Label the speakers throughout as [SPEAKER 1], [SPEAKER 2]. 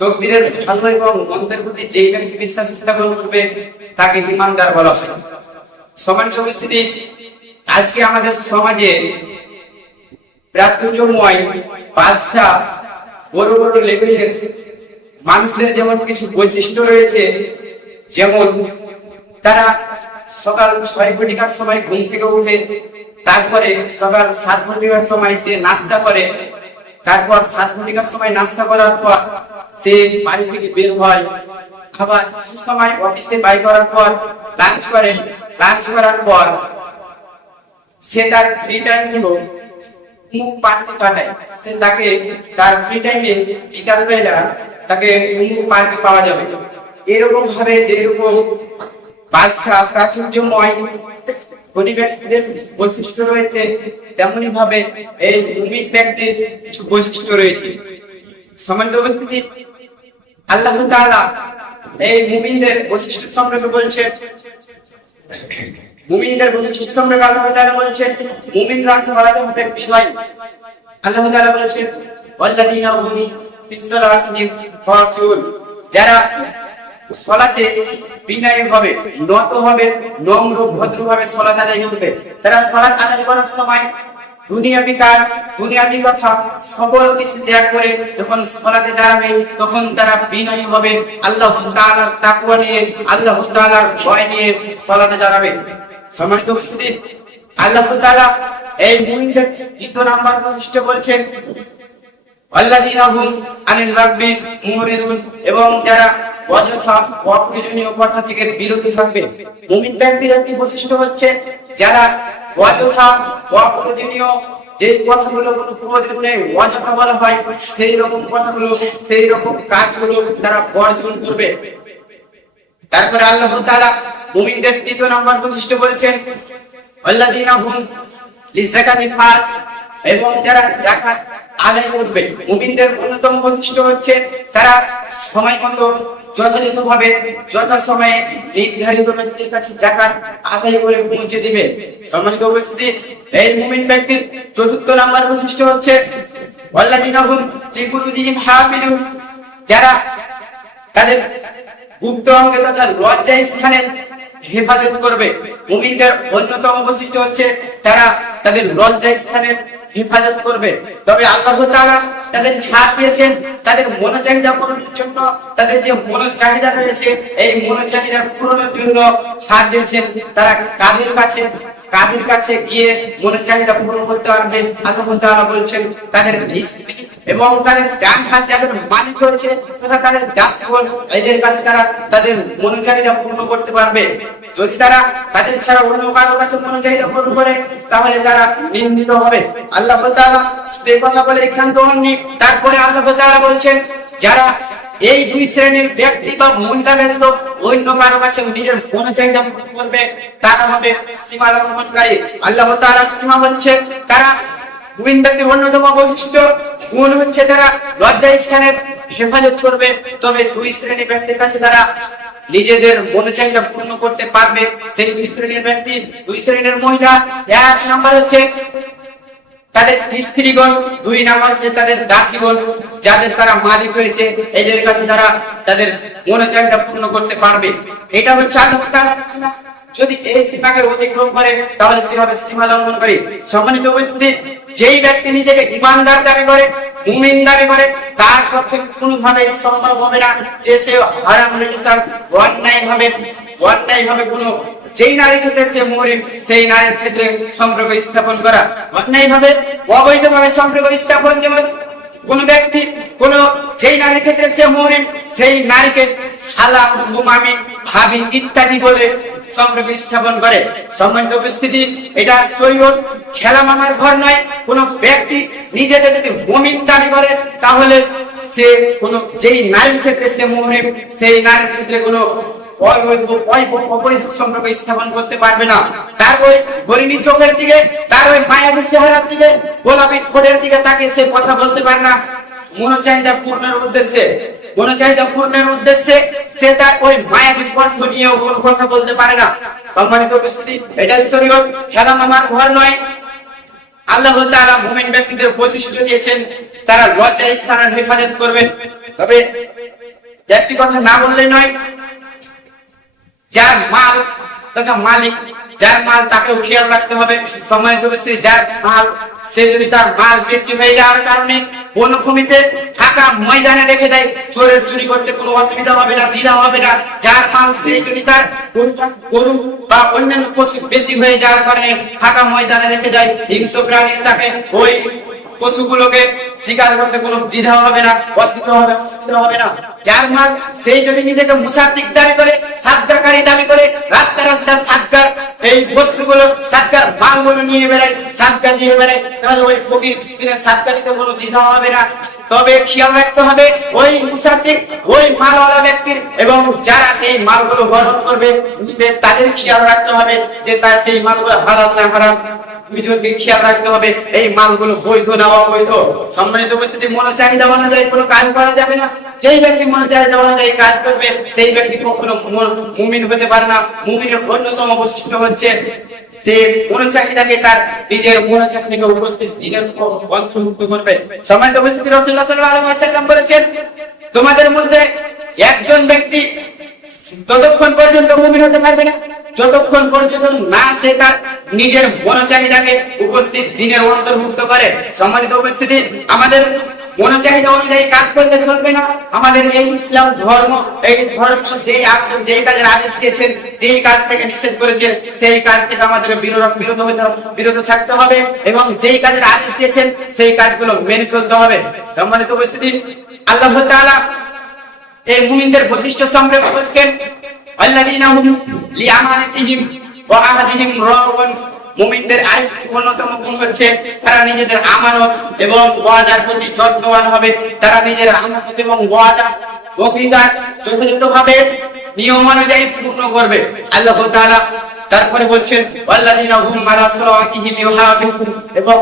[SPEAKER 1] তকদিরের এবং প্রতি ব্যক্তি বিশ্বাস স্থাপন করবে, তাকে ইমানদার বলা হয়। আজকে আমাদের সমাজে প্রাচুর্যময় বাদশাহ বড় বড় লেভেলের মানুষদের যেমন কিছু বৈশিষ্ট্য রয়েছে, যেমন তারা সকাল ছয় ঘটিকার সময় ঘুম থেকে উঠে, তারপরে সকাল সাত ঘটিকার সময় সে নাস্তা করে তারপর সাত ঘটিকার সময় নাস্তা করার পর সে বাড়ি থেকে বের হয়। আবার কিছু সময় অফিসে বাই করার পর লাঞ্চ করে। লাঞ্চ করার পর সে তার ফ্রি টাইমগুলো মুখ পার্কে কাটায়। সে তাকে তার ফ্রি টাইমে বিকাল বেলা তাকে মুখ পার্কে পাওয়া যাবে। এরকম ভাবে যেরকম বাদশা প্রাচুর্যময় পরিবেশদের বৈশিষ্ট্য রয়েছে তেমনি ভাবে এই ভূমিক ব্যক্তির কিছু বৈশিষ্ট্য রয়েছে। সমাজ উপস্থিতি আল্লাহ তাআলা এই মুমিনদের বৈশিষ্ট্য সম্পর্কে বলছে। মুমিনদের বৈশিষ্ট্য সম্পর্কে আল্লাহ তাআলা বলছেন মুমিনরা সবাইকে হবে বিনয়। আল্লাহ তাআলা বলেছেন ওয়াল্লাযীনা হুম যারা সলাতে বিনয় হবে, নত হবে, নম্র ভদ্র ভাবে সলাত আদায় করবে তারা সলাত আদায় করার সময় দুনিয়াবি কাজ, দুনিয়াবি কথা সকল কিছু ত্যাগ করে যখন সলাতে দাঁড়াবে, তখন তারা বিনয়ী হবে। আল্লাহ তাআলার তাকওয়া নিয়ে, আল্লাহ তাআলার ভয় নিয়ে সলাতে দাঁড়াবে। সমাজ উপস্থিতি, আল্লাহ তাআলা এই মুমিনদের দ্বিতীয় নাম্বার বৈশিষ্ট্য বলছেন আল্লাযীনা হুম আনিল রাব্বি মুরিদুন এবং যারা অযথা অপ্রয়োজনীয় কথা থেকে বিরত থাকবে। মুমিন ব্যক্তির একটি বৈশিষ্ট্য হচ্ছে? যারা অযথা, অপ্রয়োজনীয় যে কথাগুলো কোনো প্রয়োজন অযথা বলা হয়, সেই রকম কথাগুলো, সেই রকম কাজগুলো তারা বর্জন করবে। তারপরে আল্লাহ তাআলা মুমিনদের তৃতীয় নম্বর বৈশিষ্ট্য বলেছেন, আল্লাযীনা হুম লিযাকাতি ফাত এবং যারা যাকাত আদায় করবে। মুমিনদের অন্যতম বৈশিষ্ট্য হচ্ছে তারা সময় মতো যথাযথভাবে যথা সময়ে নির্ধারিত ব্যক্তির কাছে জাকাত আদায় করে পৌঁছে দিবে। এই মুমিন ব্যক্তির চতুর্থ নাম্বার বৈশিষ্ট্য হচ্ছে যারা তাদের গুপ্ত অঙ্গে তথা লজ্জা স্থানে হেফাজত করবে। মুমিনদের অন্যতম বৈশিষ্ট্য হচ্ছে, তারা তাদের লজ্জা স্থানে হেফাজত করবে। তবে আল্লাহ তাআলা তাদের ছাড় দিয়েছেন, তাদের মন চাহিদা পূরণের জন্য, তাদের যে মন চাহিদা রয়েছে, এই মন চাহিদা পূরণের জন্য ছাড় দিয়েছেন। তারা কাদের কাছে কাদের কাছে গিয়ে মনের চাহিদা পূরণ করতে পারবে? আল্লাহ তাআলা বলছেন, তাদের স্ত্রী এবং তাদের ডান হাত যাদের মালিক রয়েছে, তথা তাদের দাসগণ এদের কাছে তারা তাদের মনের চাহিদা পূর্ণ করতে পারবে। যদি তারা তাদের ছাড়া অন্য কারোর কাছে মনের চাহিদা পূরণ করে তাহলে তারা নিন্দিত হবে। আল্লাহ তাআলা শুধু কথা বলে ক্ষান্ত হননি। তারপরে আল্লাহ তাআলা বলছেন, যারা এই দুই শ্রেণির ব্যক্তি বা মহিলা ব্যতীত অন্য কারও কাছে নিজের মনে চাহিদা পূরণ করবে তারা হবে সীমা লঙ্ঘনকারী। আল্লাহ তাআলার সীমা হচ্ছে তারা মুমিন ব্যক্তির অন্যতম বৈশিষ্ট্য। গুণ হচ্ছে তারা লজ্জা স্থানের হেফাজত করবে, তবে দুই শ্রেণির ব্যক্তির কাছে তারা নিজেদের মনে চাহিদা পূর্ণ করতে পারবে সেই দুই শ্রেণির ব্যক্তি, দুই শ্রেণির মহিলা, এক নাম্বার হচ্ছে তাদের স্ত্রীগণ, দুই নাম্বার হচ্ছে তাদের দাসীগণ, যাদের তারা মালিক হয়েছে, এদের কাছে তারা তাদের মনে চাহিদা পূর্ণ করতে পারবে। এটা হচ্ছে তাআলার যদি এই বিভাগের অতিক্রম করে, তাহলে সে হবে সীমা লঙ্ঘন করে সম্মানিত উপস্থিতি যেই ব্যক্তি নিজেকে ইমানদার দাবি করে মুমিন দাবি করে, তার পক্ষে কোনোভাবে সম্ভব হবে না যে সে হারাম নিসার অন্যায় ভাবে অন্যায় ভাবে কোনো, যেই নারীর ক্ষেত্রে সে মরিম সেই নারীর ক্ষেত্রে সম্পর্ক স্থাপন করা। অন্যায় ভাবে অবৈধ ভাবে সম্পর্ক স্থাপন যেমন কোন ব্যক্তি, কোন যেই নারীর ক্ষেত্রে সে মরিম সেই নারীকে মামি ভাবি ইত্যাদি বলে সম্পর্ক স্থাপন করে। সম্মানিত উপস্থিতি, এটা শরীয়ত খেলা মামার ঘর নয়, কোন ব্যক্তি নিজেকে যদি মমিন দাবি করে, তাহলে সে কোন, যেই নারীর ক্ষেত্রে সে মহরিম, সেই নারীর ক্ষেত্রে কোনো তার ওই চোখের দিকে, তার ওই দিকে তাকে সে কথা বলতে পারে না। মনোচাহিদা পূর্ণের উদ্দেশ্যে মনোচাহিদা পূর্ণের উদ্দেশ্যে সে তার ওই মায়াবী কণ্ঠ নিয়েও কোনো কথা বলতে পারে না। সম্মানিত উপস্থিতি, এটাই শরীয়ত খেলা মামার ঘর নয়। আল্লাহ তাআলা মুমিন ব্যক্তিদের বৈশিষ্ট্য দিয়েছেন, তারা লজ্জা স্থানের হেফাজত করবেন তবে একটি কথা না বললে নয়, যার মাল তথা মালিক, যার মাল তাকেও খেয়াল রাখতে হবে। সময় যার মাল, সে যদি তার মাল বেশি হয়ে যাওয়ার কারণে বনভূমিতে ফাঁকা ময়দানে রেখে দেয়। চোরের চুরি করতে কোনো অসুবিধা হবে না, দ্বিধা হবে না। যার মাল সেই যদি তার গরু- বা অন্যান্য পশু বেশি হয়ে যাওয়ার কারণে ফাঁকা ময়দানে রেখে দেয়। হিংস্র প্রাণী তাকে ওই পশুগুলোকে শিকার করতে কোনো দ্বিধা হবে না, অসুবিধা হবে অসুবিধা হবে না। যার মাল সেই যদি নিজেকে মুসাদ্দিক দাবি করে সাদগাকারী দাবি করে, রাস্তা রাস্তা সাদগার এই বস্তুগুলো সাদগার মালগুলো নিয়ে বেড়ায় সাদগা দিয়ে বেড়ায়, তাহলে ওই ফকির মিসকিনের সাদগা দিতে কোনো দ্বিধা হবে না। তবে খেয়াল রাখতে হবে, ওই মুসাদ্দিক ওই মালওয়ালা ব্যক্তির এবং যারা এই মালগুলো গ্রহণ করবে তাদের খেয়াল রাখতে হবে যে তার সেই মালগুলো হালাল না হারাম। দুইজনকে খেয়াল রাখতে হবে, এই মালগুলো বৈধ না অবৈধ সম্মানিত উপস্থিতি মনে চাহিদা কোনো কাজ করা যাবে না। যেই ব্যক্তি মনে চাহিদা অনুযায়ী কাজ করবে, সেই ব্যক্তি কখনো মুমিন হতে পারে না। মুমিনের অন্যতম বৈশিষ্ট্য হচ্ছে, সে চাহিদাকে তার নিজের মন চাহিদাকে উপস্থিত দিনের অন্তর্ভুক্ত করবে। সম্মানিত উপস্থিতি রসুল্লাহ সাল্লাল্লাহু আলাইহি বলেছেন, তোমাদের মধ্যে একজন ব্যক্তি ততক্ষণ পর্যন্ত মুমিন হতে পারবে না। যতক্ষণ পর্যন্ত না সে তার নিজের মন চাহিদাকে উপস্থিত দিনের অন্তর্ভুক্ত করে সম্মানিত উপস্থিতি, আমাদের মন চাহিদা অনুযায়ী কাজ করতে চলবে না। আমাদের এই ইসলাম ধর্ম, এই ধর্ম যেই যেই কাজের আদেশ দিয়েছেন, যেই কাজ থেকে নিষেধ করেছেন, সেই কাজ থেকে আমাদের বিরত বিরত হতে বিরত থাকতে হবে এবং যেই কাজের আদেশ দিয়েছেন, সেই কাজগুলো মেনে চলতে হবে। সম্মানিত উপস্থিতি, আল্লাহ তাআলা এই মুমিনদের বৈশিষ্ট্য সম্পর্কে বলছেন আল্লাযীনা হুম ওয়া আহাদিহিম রাউন মুমিনদের আরেকটি অন্যতম গুণ হচ্ছে তারা নিজেদের আমানত এবং ওয়াদার প্রতি যত্নবান হবে। তারা নিজের আমানত এবং ওয়াদা যথাযথভাবে নিয়ম অনুযায়ী পূর্ণ করবে। আল্লাহ তাআলা তারপরে বলছেন হুম এবং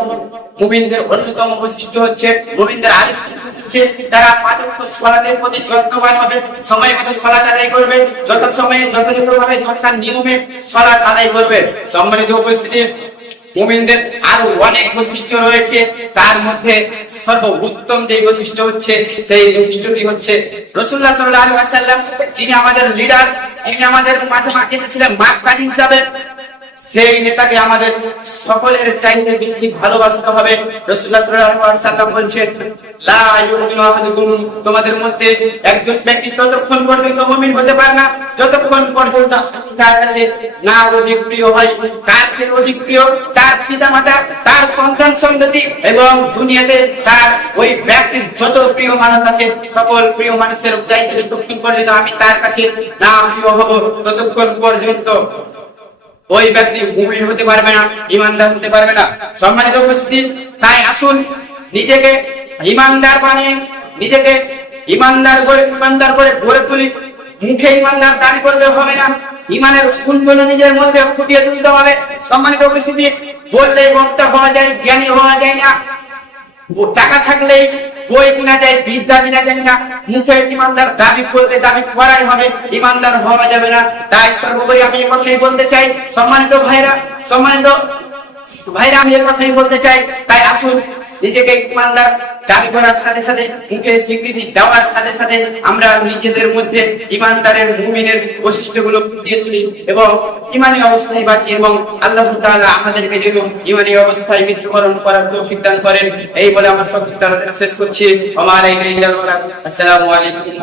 [SPEAKER 1] মুমিনদের অন্যতম বৈশিষ্ট্য হচ্ছে, মুমিনদের আরেকটি হচ্ছে তারা পাঁচ ওয়াক্ত সালাতের প্রতি যত্নবান হবে, সময় মতো সালাত আদায় করবে। যত সময়ে যথাযথভাবে যথা নিয়মে সালাত আদায় করবে, সম্মানিত উপস্থিতি, মুমিনদের আরও অনেক বৈশিষ্ট্য রয়েছে। তার মধ্যে সর্বোত্তম যে বৈশিষ্ট্য হচ্ছে, সেই বৈশিষ্ট্যটি হচ্ছে রসুল্লাহ সাল্লাল্লাহু আলাইহি ওয়াসাল্লাম, যিনি আমাদের লিডার যিনি আমাদের মাঝে মাঝে এসেছিলেন মাপকাঠি হিসাবে সেই নেতাকে আমাদের সকলের চাইতে বেশি ভালোবাসতে হবে। বলছেন তোমাদের মধ্যে একজন ব্যক্তি ততক্ষণ পর্যন্ত মুমিন হতে পারে না, যতক্ষণ পর্যন্ত তার কাছে না অধিক প্রিয় হয় কার চেয়ে অধিক প্রিয়, তার পিতামাতা, তার সন্তান সন্ততি এবং দুনিয়াতে তার ওই ব্যক্তির যত প্রিয় মানুষ আছে, সকল প্রিয় মানুষের চাইতে যতক্ষণ পর্যন্ত আমি তার কাছে না প্রিয় হব, ততক্ষণ পর্যন্ত ওই ব্যক্তি মুমিন হতে পারবে না ইমানদার হতে পারবে না। সম্মানিত উপস্থিতি, তাই আসুন, নিজেকে ইমানদার বানিয়ে, নিজেকে ইমানদার করে ইমানদার করে গড়ে তুলি। মুখে ইমানদার দাবি করলে হবে না ইমানের গুণগুলো নিজের মধ্যে ফুটিয়ে তুলতে হবে। সম্মানিত উপস্থিতি, বললে বক্তা হওয়া যায়, জ্ঞানী হওয়া যায় না। টাকা থাকলেই বই কিনা যায়, বিদ্যা কিনা যায় না। মুখে ইমানদার দাবি করবে, দাবি করাই হবে। ইমানদার হওয়া যাবে না। তাই সর্বোপরি আমি এই কথাই বলতে চাই। সম্মানিত ভাইরা সম্মানিত ভাইরা, আমি এই কথাই বলতে চাই। তাই আসুন নিজেকে ইমানদার দাবি করার সাথে সাথে মুখে স্বীকৃতি দেওয়ার সাথে সাথে আমরা নিজেদের মধ্যে ইমানদারের, মুমিনের বৈশিষ্ট্যগুলো দিয়ে তুলি এবং ইমানি অবস্থায় বাঁচি এবং আল্লাহ তাআলা আমাদেরকে যেন ইমানি অবস্থায় মৃত্যুবরণ করার তৌফিক দান করেন, এই বলে আমার সব তারা শেষ করছি। আমার আসসালামু আলাইকুম